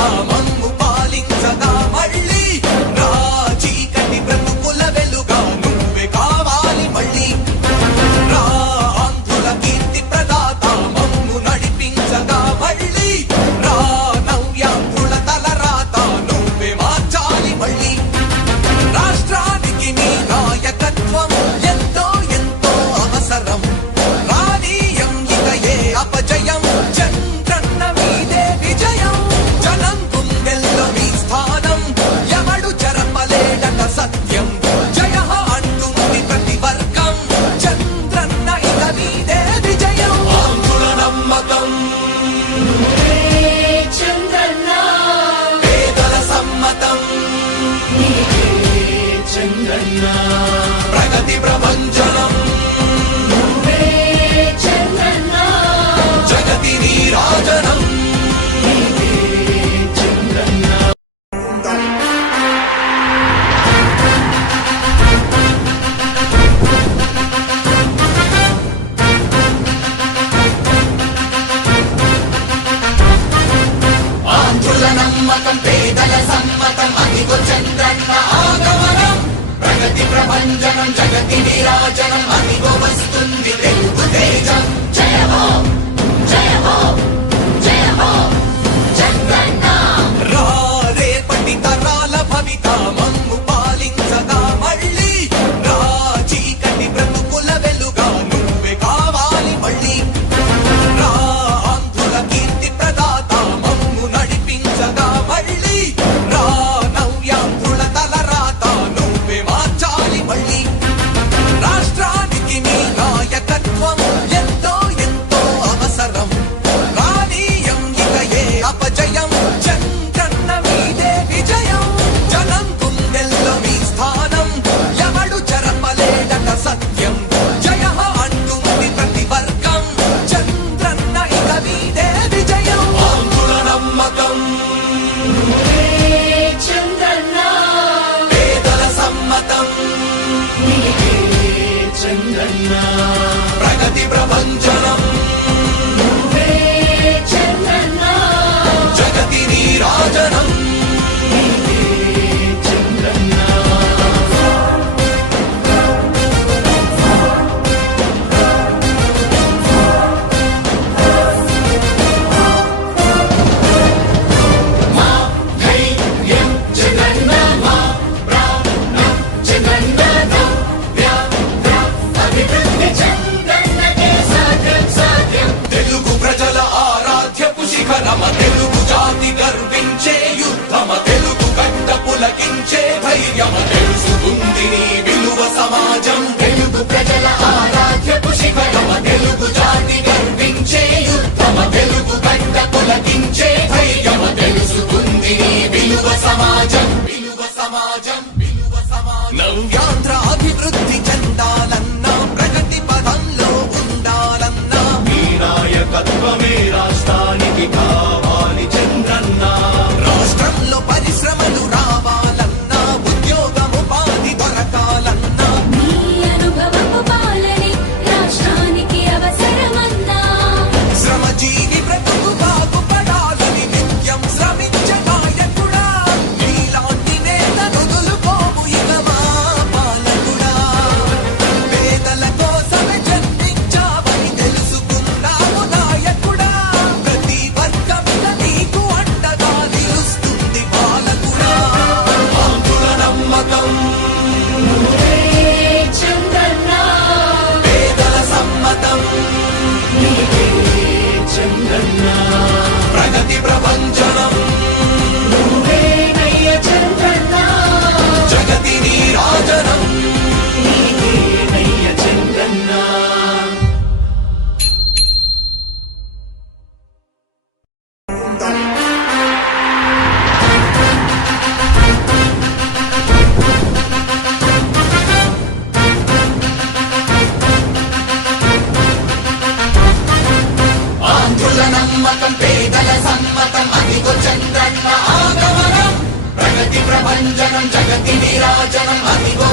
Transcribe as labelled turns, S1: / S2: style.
S1: আমন্ত্রণ
S2: ప్రగతి ప్రభంజనం జగతి నీరాజనం అదిగో వస్తుంది സമാജം
S1: జగన్మోహనం
S2: జగతి నీరాజనం అదిగో